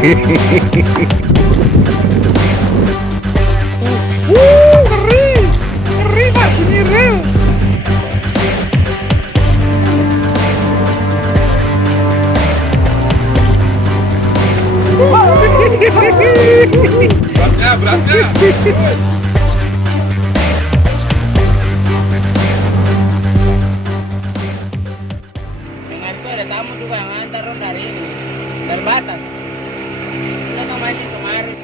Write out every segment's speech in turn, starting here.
Ngeri Pak, ini real. Beratnya. Dengan itu ada tamu juga yang antar dari ini, dari Batas. Kita mau mancing kemarin.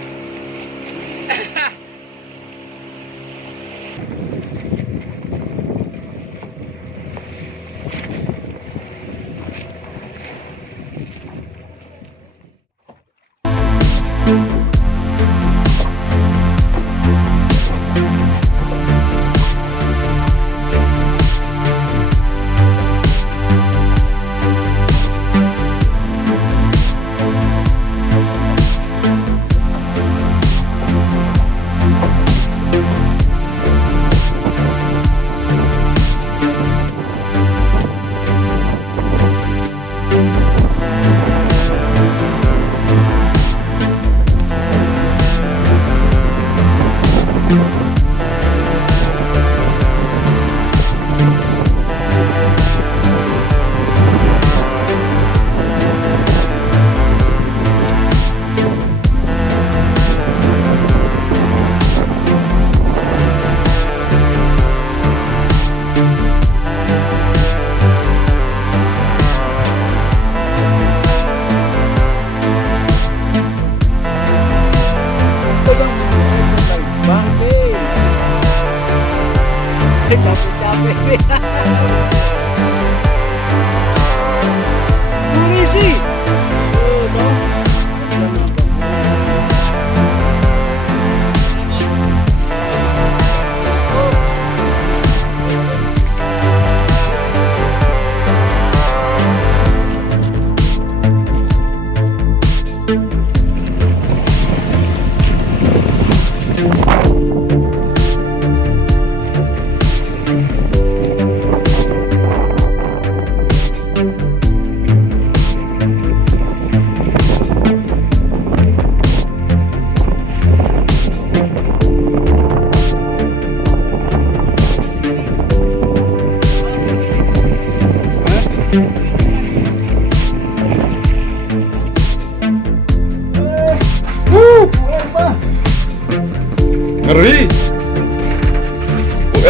Ngeri.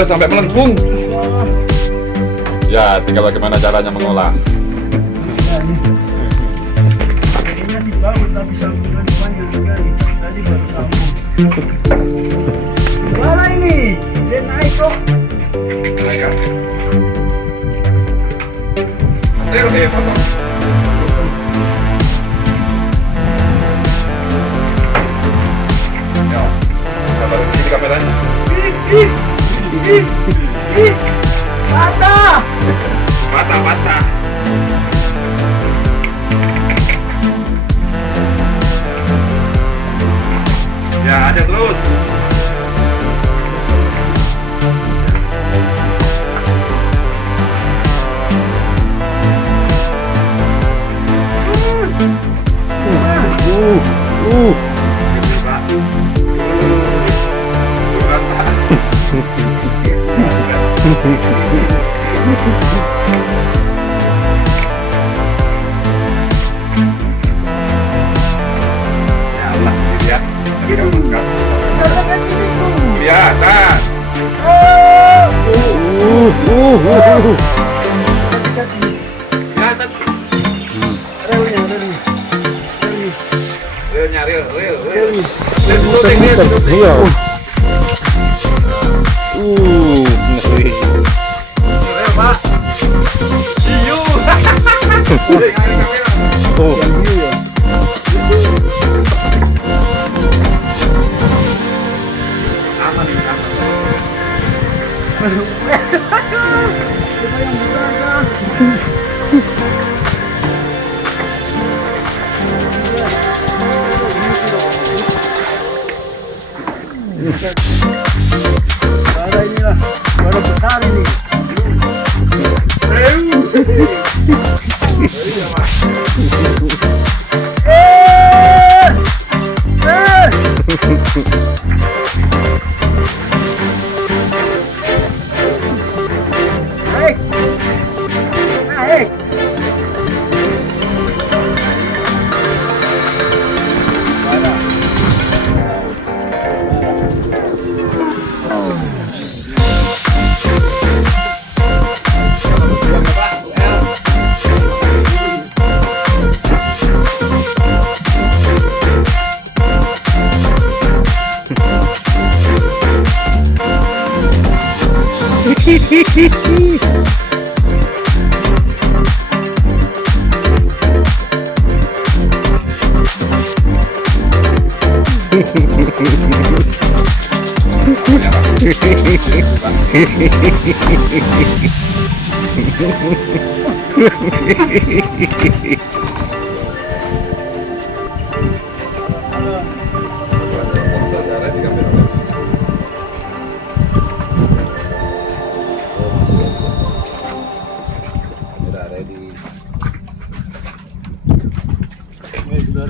Sampai melengkung. Ya, tinggal bagaimana caranya mengolah. Ini sih bagus tapi sambungan banyak sekali. Tadi baru sambung. Mana ini? Dia naik kok. Naik kan? Oke, potong. Ya, baru di sini kameranya. Patah. Patah. Ya, ada terus. Ya Allah, lihat. Kelihatan. Ngeri. Pak. Hiu. Oh, Aman ini, aman. Ada inilah baru besar ini. Sudah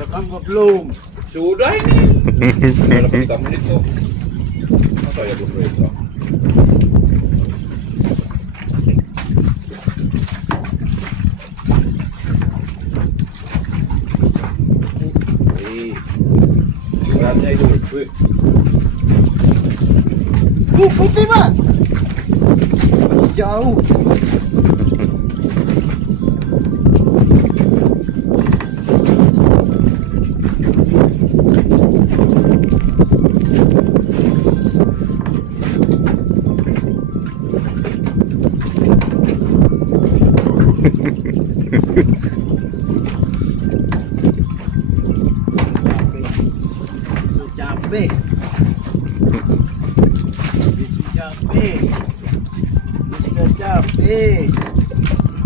ada kamera belum? Sudah ini. Sudah 3 menit kok. Masa ya belum ready? Beratnya itu. Putih Pak. Jauh. Capek. Sudah capek.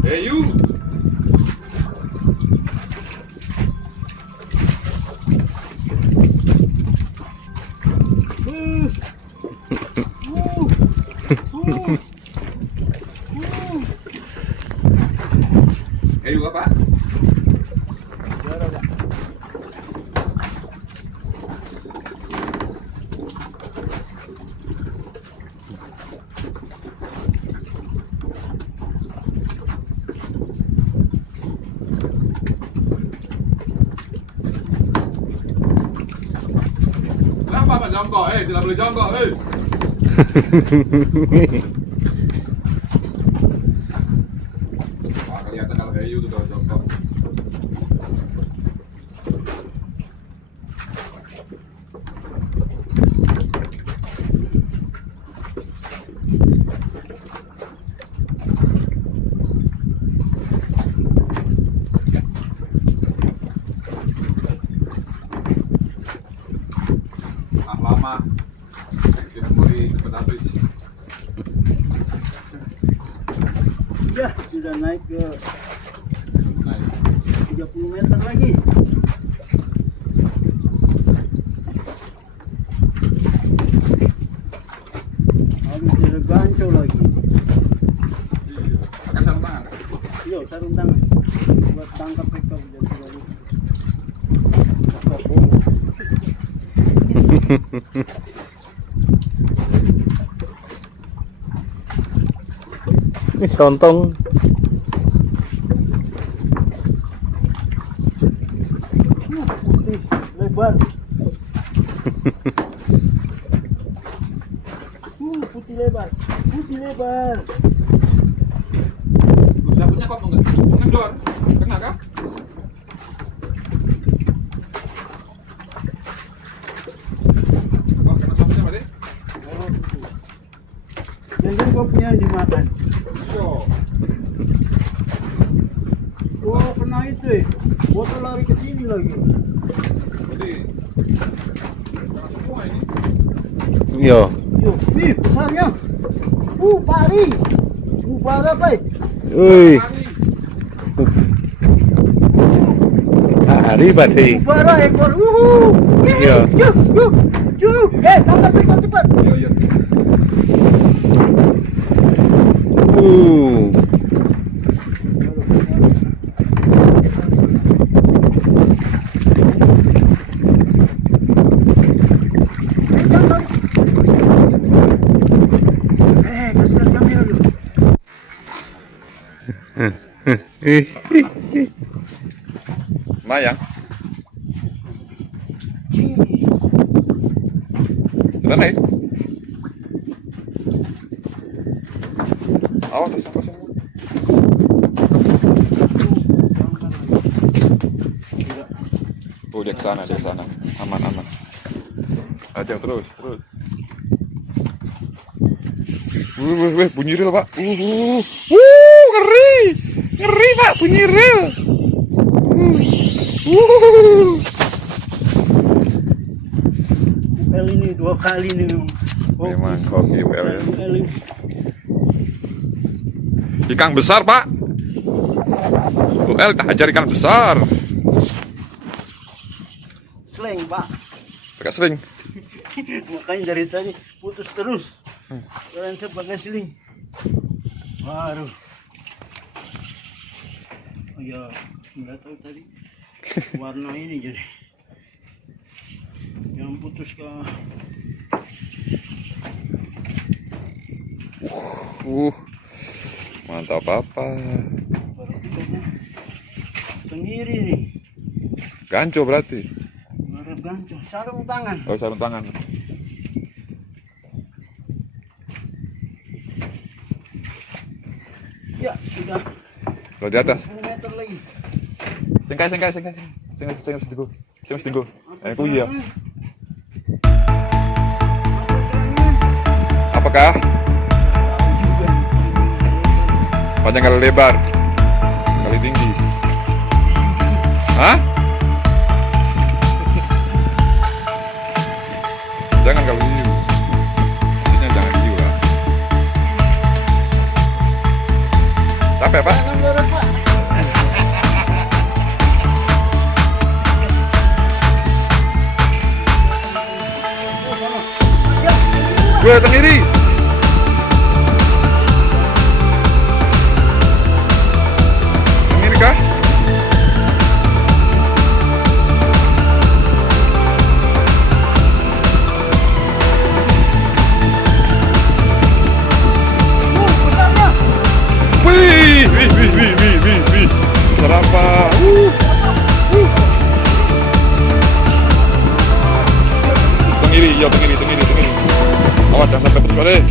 Hey you. Hey you apa? Kenapa Pak jongkok? Tidak boleh jongkok, Wah, kelihatan kalau Heyu tuh kalau jongkok. Lama di memori cepat habis. Ya, sudah naik ke Naik. 30 meter lagi. Habis ada ganco lagi. Iya. Pakai sarung tangan. Yo, sarung tangan. Buat tangkap ikan jadi lagi. Ini sontong. Putih, lebar. Putih lebar. Putih lebar. Sabunnya kok mengendor? Kena kah? Oh, kena sabunnya berarti? Jadi kau punya yang dimakan. Yo. Oh, kena itu botol lari ke sini lagi. Jadi kena semua ini. Yo. Yo, besarnya. Pari. Parah, Pak. Wih. Hari. Hari berarti. Parah ekor. Iya. Yuk. Tangkap ikan cepat. Iya. Kasih kamera dulu. Mayang. Udah naik. Awas tersangka semua. Oh, dia kesana. Aman. Aja terus. Bunyi reel, Pak. Ngeri. Ngeri, Pak, bunyi reel. Kali ini 2 kali nih. Memang hoki UL ya. Kali. Ikan besar, Pak. UL hajar ikan besar. Slang, Pak. Pakai sering. Makanya dari tadi putus terus. Kalian saya pakai sling. Waduh. Oh ya, nggak tahu tadi warna ini jadi yang putus ke. Mantap apa? Baru pikirnya tenggiri nih. Ganco berarti. Baru gancu, sarung tangan. Oh, sarung tangan. Ya sudah Kalau di atas. 10 meter lagi. Singkai sedikit. Sedikit. Aku iya. Apakah panjang kali lebar, kali tinggi? Hah? Jangan kalau hiu. Maksudnya jangan hiu lah. Capek, Pak? Gue datang iri. Yang ini kah? Wih. Besar apa? Tengiri. Awas jangan sampai putus balik.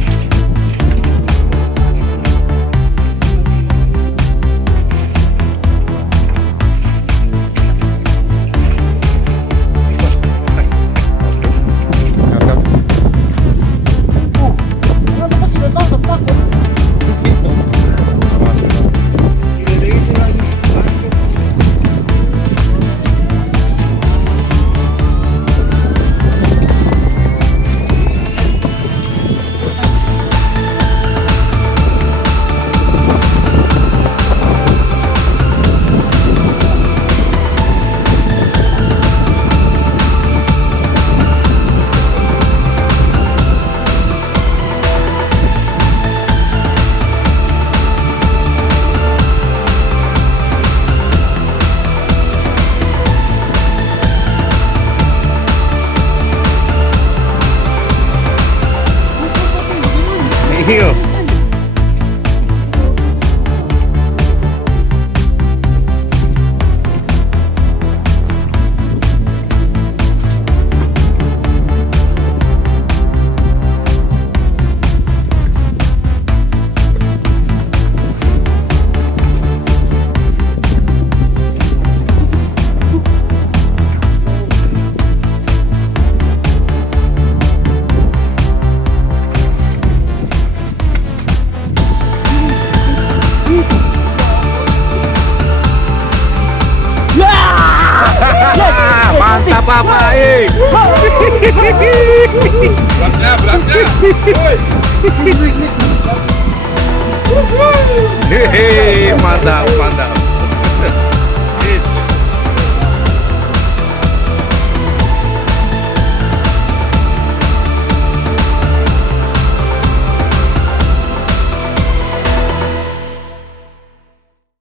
Iyo. Mantap apa, Beratnya. Hehehe, mantap.